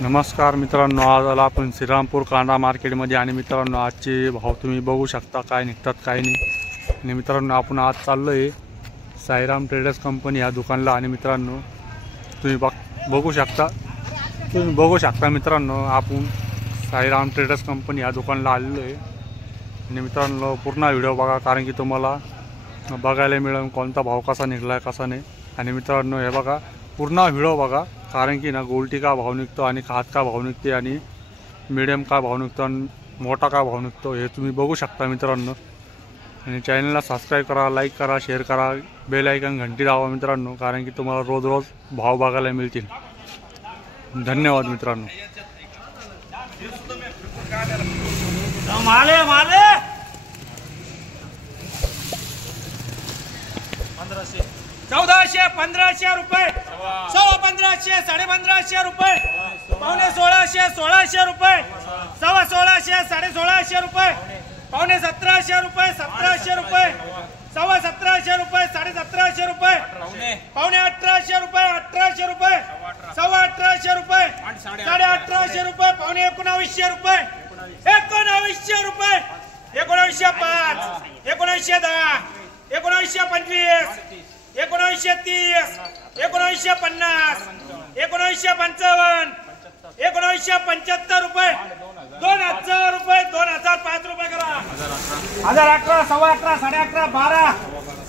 नमस्कार मित्रांनो, आज आला आपण श्रीरामपूर कांदा मार्केटमध्ये आणि मित्रांनो आजचे भाव तुम्ही बघू शकता, काय निघतात काय नाही। आणि मित्रांनो आपण आज चाललो आहे साईराम ट्रेडर्स कंपनी या दुकानाला आणि मित्रांनो तुम्ही बघू शकता मित्रांनो आपण साईराम ट्रेडर्स कंपनी या दुकानाला आलेलो आहे। आणि मित्रांनो पूर्ण व्हिडिओ बघा, कारण की तुम्हाला बघायला मिळेल कोणता भाव कसा निघाला कसा नाही। आणि मित्रांनो हे बघा, पूर्ण व्हिडिओ बघा, कारण की ना गोल्टी का भाव निघतो आणि खात का भाव निघते आणि मीडियम का भाव निघतो आणि मोठा का भाव निघतो हे तुम्ही बघू शकता मित्रांनो। आणि चॅनलला सबस्क्राईब करा, लाईक करा, शेअर करा, बेल आयकॉन घंटी दाबा मित्रांनो, कारण की तुम्हाला रोज रोज भाव बघायला मिळतील। धन्यवाद मित्रांनो। माले 1400 1500 रुपये, 1500 1550 रुपये, पावणे 1600 रुपये, 1600 1650 रुपये, पावणे 1700 रुपये, 1700 रुपये, 1750 रुपये, 1750 रुपये, पावणे 1800 रुपये, 1800 रुपये, 1850 रुपये, 1850 रुपये, पावणे 1900 रुपये, 1900 रुपये, 1905, 1910, 1925, 1930, 1950, 1955, 1975 रुपये, 2000 रुपये, 2005 रुपये करा। 1011, 11.5, 11.5, 12,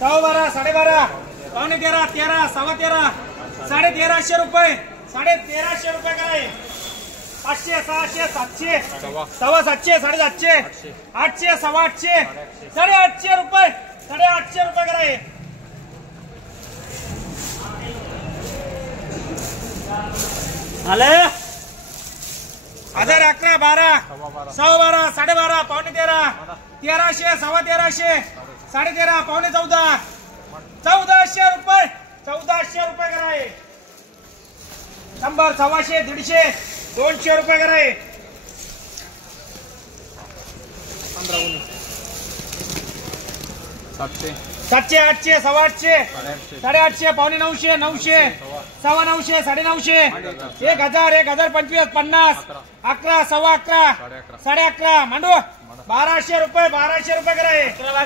12.5, 12.5, पावणे 13, 13, 13.5, 1350 रुपये, 1350 रुपये करा। 500, 600, 700, 750, 750, 800, 850, 850 रुपये, 850 रुपये करा। आले 1011, 12, 12.5, 12.5, पावणे 13, 1300, 1350, 13.5, पावणे 14, 1400 रुपये, 1400 रुपये कराय। 100, 125, 150, 200 रुपये कराय। 700, 800, 850, 850, पावणे 900, 900, 950, 950, 1000, 1025, 50, 11, 11.5, 11.5, मांडू 1200 रुपये, 1200 रुपये कराय। 1011,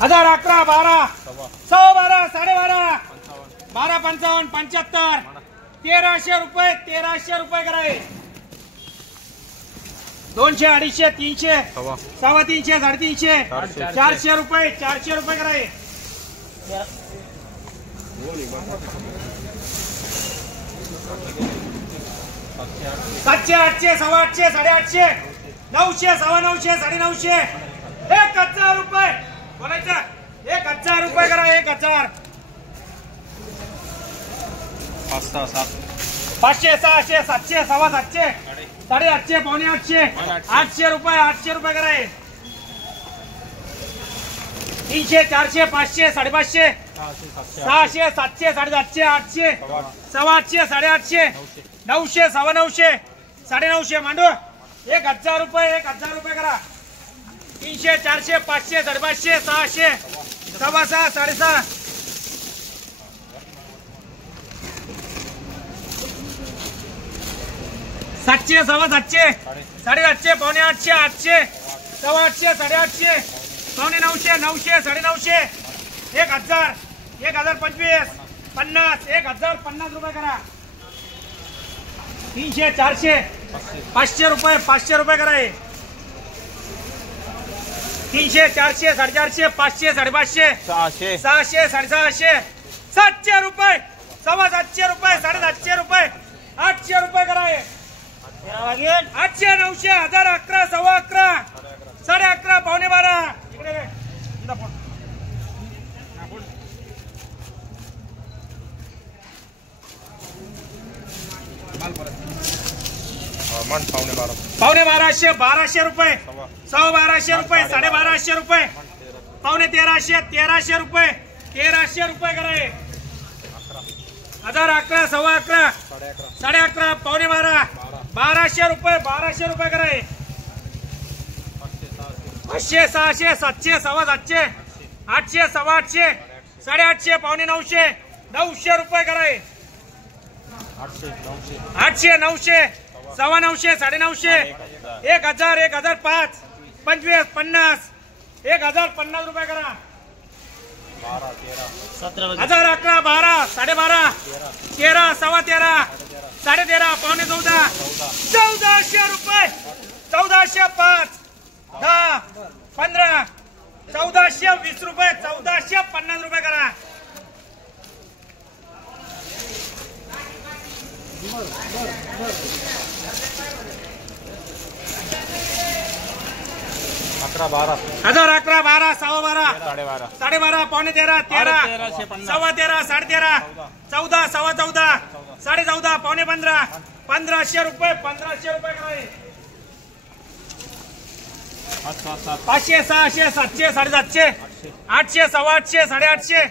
12, 12, 12.5, 12.5, 12.55, 75, 1300 रुपये, 1300 रुपये कराय। 200, 250, 300, 350, 350, 400 रुपये, 400 रुपये कराय। 700, 800, 850, 850, 900, 950, 950, 1000 रुपये बोलायचं, 1000 रुपये करा। 1000, 500, 600, 700, 750, 850, पावणे 800, 800 रुपये, 800 रुपये कराय। 300, 400, 500, 550, 600, 700, 750, 800, 850, 850, 900, 950, 950, मांडू 1000 रुपये, 1000 रुपये करा। 300, 400, 500, 550, 600, 6.5, 6.5, 700, 750, 750, पावणे 800, 800, 850, 850, पावणे 900, 900, 950, 1000, 1025, 50, 1050 रुपये करा। 300, 400, 500 रुपये, 500 रुपये करा। 300, 400, 450, 500, 550, 600, 600, 750, 700 रुपये, 750 रुपये, 750 रुपये, 800 रुपये करा। 800, 900, 1000, 11, 11.5, 11.5, पावणे 12, पावणे 1200, 1200 रुपये, 1200 रुपये, 1250 रुपये, पावणे 1300, 1300 रुपये, 1300 रुपये कराय। 1000, 11, 11.5, 11.5, पावणे 12, 1200 रुपये, 1200 रुपये कराय। 500, 600, 700, 750, 800, 850, 850 पावणे 900 900 रुपये कराय 800 900 सव्वा 900 950 1000 1005 25 50 1050 रुपये करा 1011 12 12.5 13 सव्वा 13 13.5 पावणे 14 1400 रुपये 1405 10 15 1420 रुपये 1450 रुपये करा 1011 12 सव्वा 12 12.5 पावणे 13 13 सव्वा 13 13.5 14 सव्वा 14 14.5 पावणे 15 1500 रुपये 1500 रुपये कराय 500 600 700 750 800 सव्वा 800 850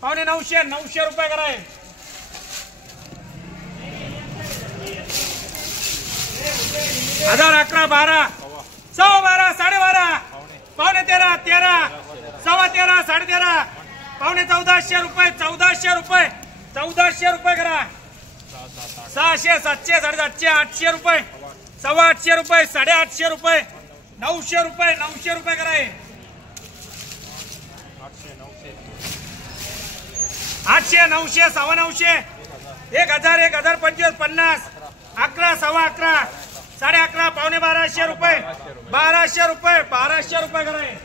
पावणे 900 900 रुपये कराय 1011 12 सव्वा 12 12.5 पावणे 13 13 सव्वा 13 13.5 पावणे 1400 रुपये 1400 रुपये 1400 रुपये करा 600 700 750 800 रुपये सव्वा 800 रुपये 850 रुपये 900 रुपये 900 रुपये कराय 800 900 सव्वा 900 1000 1025 50 11 सव्वा 11 11.5 पावणे 1200 रुपये 1200 रुपये 1200 रुपये कराय